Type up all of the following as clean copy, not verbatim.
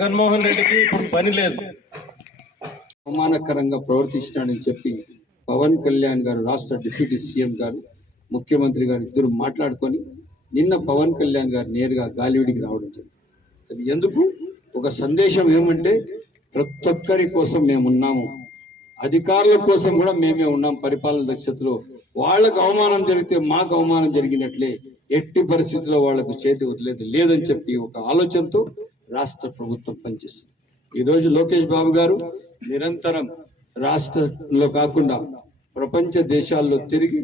జగన్మోహన్ రెడ్డికి ఇప్పుడు పని లేదు. అవమానకరంగా ప్రవర్తించాడని చెప్పి పవన్ కళ్యాణ్ గారు, రాష్ట్ర డిప్యూటీ సీఎం గారు, ముఖ్యమంత్రి గారు ఇద్దరు మాట్లాడుకొని నిన్న పవన్ కళ్యాణ్ గారు నేరుగా గాలివిడికి రావడం జరిగింది. అది ఎందుకు? ఒక సందేశం ఏమంటే ప్రతి ఒక్కరి కోసం మేము ఉన్నాము, అధికారుల కోసం కూడా మేమే ఉన్నాం. పరిపాలన దక్షతలో వాళ్ళకు అవమానం జరిగితే మాకు అవమానం జరిగినట్లే, ఎట్టి పరిస్థితుల్లో వాళ్లకు చేతి వదిలేదు లేదని చెప్పి ఒక ఆలోచనతో రాష్ట్ర ప్రభుత్వం పనిచేస్తుంది. ఈరోజు లోకేష్ బాబు గారు నిరంతరం రాష్ట్రంలో కాకుండా ప్రపంచ దేశాల్లో తిరిగి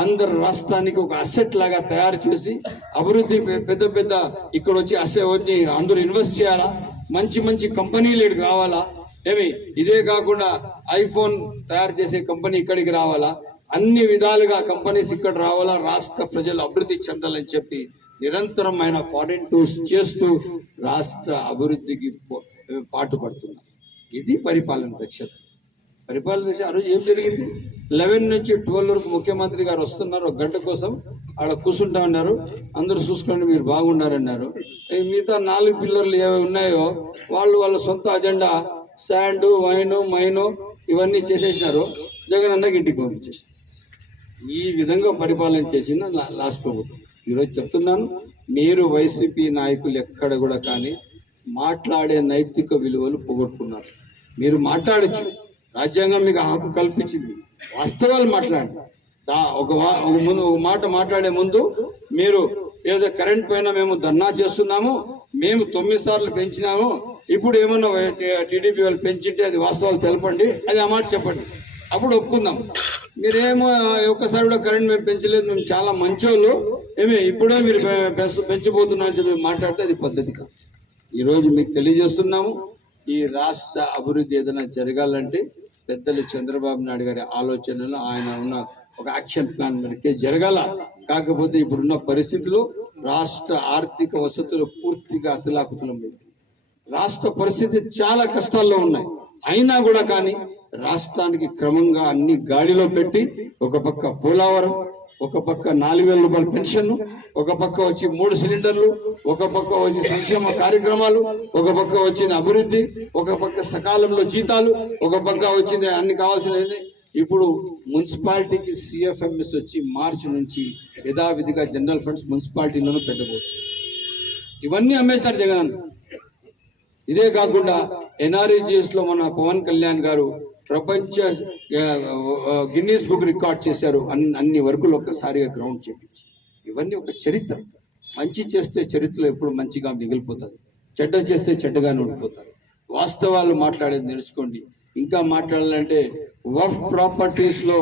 ఆంధ్ర రాష్ట్రానికి ఒక అసెట్ లాగా తయారు చేసి అభివృద్ధి పెద్ద పెద్ద ఇక్కడ వచ్చి అందరూ ఇన్వెస్ట్ చేయాలా, మంచి మంచి కంపెనీలు ఇక్కడికి రావాలా, ఇదే కాకుండా ఐఫోన్ తయారు చేసే కంపెనీ ఇక్కడికి రావాలా, అన్ని విధాలుగా కంపెనీస్ ఇక్కడ రావాలా, రాష్ట్ర ప్రజలు అభివృద్ధి చెందాలని చెప్పి నిరంతరం ఆయన ఫారిన్ టూర్స్ చేస్తూ రాష్ట్ర అభివృద్ధికి పాటుపడుతున్నారు. ఇది పరిపాలన దక్షత. పరిపాలన దక్ష ఆ రోజు ఏం జరిగింది? 11 నుంచి 12 వరకు ముఖ్యమంత్రి గారు వస్తున్నారు, ఒక గంట కోసం ఆడ కూర్చుంటా ఉన్నారు, అందరూ చూసుకోండి మీరు బాగున్నారన్నారు. మిగతా 4 పిల్లర్లు ఏవి ఉన్నాయో వాళ్ళ సొంత అజెండా శాండ్, వైను, మైను ఇవన్నీ చేసేసినారు. జగన్ అన్నకి ఇంటికి పంపించేసి ఈ విధంగా పరిపాలన చేసిన లాస్ట్ ప్రభుత్వం. ఈరోజు చెప్తున్నాను, మీరు వైసీపీ నాయకులు ఎక్కడ కూడా కానీ మాట్లాడే నైతిక విలువలు పోగొట్టుకున్నారు. మీరు మాట్లాడచ్చు, రాజ్యాంగం మీకు హక్కు కల్పించింది, వాస్తవాలు మాట్లాడండి. ఒక మాట మాట్లాడే ముందు మీరు ఏదో కరెంట్ పైన మేము ధర్నా చేస్తున్నాము, మేము 9 సార్లు పెంచినాము, ఇప్పుడు ఏమన్నా టీడీపీ వాళ్ళు పెంచింటే అది వాస్తవాలు తెలపండి, అది ఆ మాట చెప్పండి, అప్పుడు ఒప్పుకుందాం. మీరేమో ఒక్కసారి కూడా కరెంట్ మేము పెంచలేదు, మేము చాలా మంచోళ్ళు, ఇప్పుడే మీరు పెంచబోతున్నారని చెప్పి మాట్లాడితే అది పద్ధతి కాదు. ఈరోజు మీకు తెలియజేస్తున్నాము, ఈ రాష్ట్ర అభివృద్ధి ఏదైనా జరగాలంటే పెద్దలు చంద్రబాబు నాయుడు గారి ఆలోచనలు, ఆయన ఉన్న ఒక యాక్షన్ ప్లాన్ మనకే జరగాల. కాకపోతే ఇప్పుడున్న పరిస్థితుల్లో రాష్ట్ర ఆర్థిక వసతులు పూర్తిగా అతలాకుతలం. రాష్ట్ర పరిస్థితి చాలా కష్టాల్లో ఉన్నాయి. అయినా కూడా కానీ రాష్ట్రానికి క్రమంగా అన్ని గాడిలో పెట్టి, ఒక పక్క పోలవరం, ఒక పక్క 4,000 రూపాయల పెన్షన్, ఒక పక్క వచ్చి 3 సిలిండర్లు, ఒక పక్క వచ్చి సంక్షేమ కార్యక్రమాలు, ఒక పక్క వచ్చిన అభివృద్ధి, ఒక పక్క సకాలంలో జీతాలు, ఒక పక్క వచ్చింది అన్ని కావాల్సినవి. ఇప్పుడు మున్సిపాలిటీకి CFMS వచ్చి మార్చి నుంచి యథావిధిగా జనరల్ ఫండ్స్ మున్సిపాలిటీలోనూ పెట్టబోతుంది. ఇవన్నీ అమ్మేశారు జగన్. ఇదే కాకుండా NREGS లో మన పవన్ కళ్యాణ్ గారు ప్రపంచ గిన్నీస్ బుక్ రికార్డ్ చేశారు. అన్ని వర్కులు ఒక్కసారిగా గ్రౌండ్ చేయించి, ఇవన్నీ ఒక చరిత్ర. మంచి చేస్తే చరిత్రలో ఎప్పుడు మంచిగా మిగిలిపోతుంది, చెడ్డ చేస్తే చెడ్డగానే ఉండిపోతారు. వాస్తవాలు మాట్లాడేది నేర్చుకోండి. ఇంకా మాట్లాడాలంటే వఫ్ ప్రాపర్టీస్ లో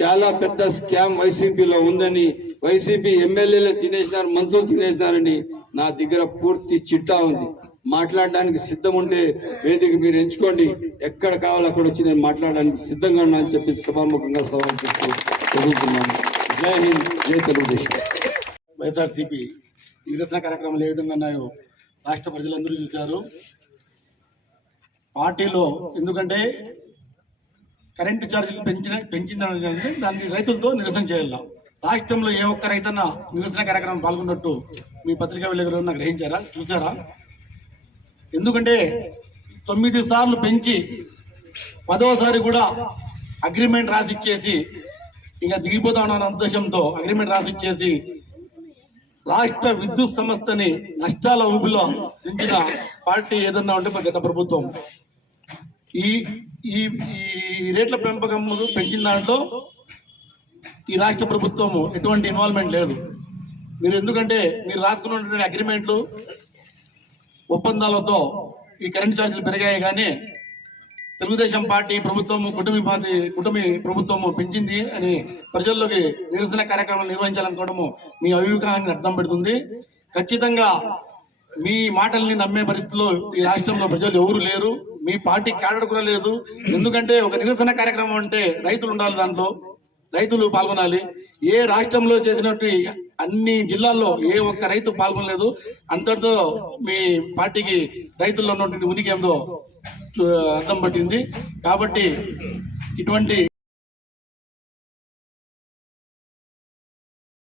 చాలా పెద్ద స్కామ్ వైసీపీలో ఉందని, వైసీపీ ఎమ్మెల్యేలు తినేసినారు, మంత్రులు తినేసినారని నా దగ్గర పూర్తి చిట్టా ఉంది. మాట్లాడడానికి సిద్ధం ఉంటే వేదిక మీరు ఎంచుకోండి, ఎక్కడ కావాలో అక్కడ వచ్చి నేను మాట్లాడడానికి సిద్ధంగా ఉన్నా అని చెప్పి సభాముఖంగా సవాల్ చేస్తూ చదువుతున్నాను. జై హింద్, జై తెలుగుదేశం. వైఎస్ఆర్సీపీ నిరసన కార్యక్రమాలు ఏ విధంగా ఉన్నాయో రాష్ట్ర ప్రజలందరూ చూశారు. పార్టీలో ఎందుకంటే కరెంటు ఛార్జీలు పెంచిందంటే దానికి రైతులతో నిరసన చేయాల. రాష్ట్రంలో ఏ ఒక్క రైతన్నా నిరసన కార్యక్రమం పాల్గొన్నట్టు మీ పత్రికా విలేకరులు గ్రహించారా, చూసారా? ఎందుకంటే 9 సార్లు పెంచి 10వసారి కూడా అగ్రిమెంట్ రాసిచ్చేసి ఇంకా దిగిపోతా ఉన్న ఉద్దేశంతో అగ్రిమెంట్ రాసిచ్చేసి రాష్ట్ర విద్యుత్ సంస్థని నష్టాల ఊబిలో దించిన పార్టీ ఏదన్నా ఉంటే గత ప్రభుత్వం. ఈ రేట్ల పెంపకములు పెంచిన దాంట్లో ఈ రాష్ట్ర ప్రభుత్వము ఎటువంటి ఇన్వాల్వ్మెంట్ లేదు. మీరు ఎందుకంటే మీరు రాసుకున్నటువంటి అగ్రిమెంట్లు, ఒప్పందాలతో ఈ కరెంట్ ఛార్జీలు పెరిగాయి. కానీ తెలుగుదేశం పార్టీ ప్రభుత్వము కుటుంబీ ప్రభుత్వము పెంచింది అని ప్రజల్లోకి నిరసన కార్యక్రమాలు నిర్వహించాలనుకోవడము మీ అవివేకాన్ని అర్థం పెడుతుంది. ఖచ్చితంగా మీ మాటల్ని నమ్మే పరిస్థితిలో ఈ రాష్ట్రంలో ప్రజలు ఎవరు లేరు, మీ పార్టీ క్యాడర్ కూడా లేదు. ఎందుకంటే ఒక నిరసన కార్యక్రమం అంటే రైతులు ఉండాలి, దాంట్లో రైతులు పాల్గొనాలి. ఏ రాష్ట్రంలో చేసినట్టు అన్ని జిల్లాల్లో ఏ ఒక్క రైతు పాల్గొనలేదు. అంతటితో మీ పార్టీకి రైతుల్లో ఉన్నటువంటి ఉనికి ఏందో అర్థం పట్టింది. కాబట్టి ఇటువంటి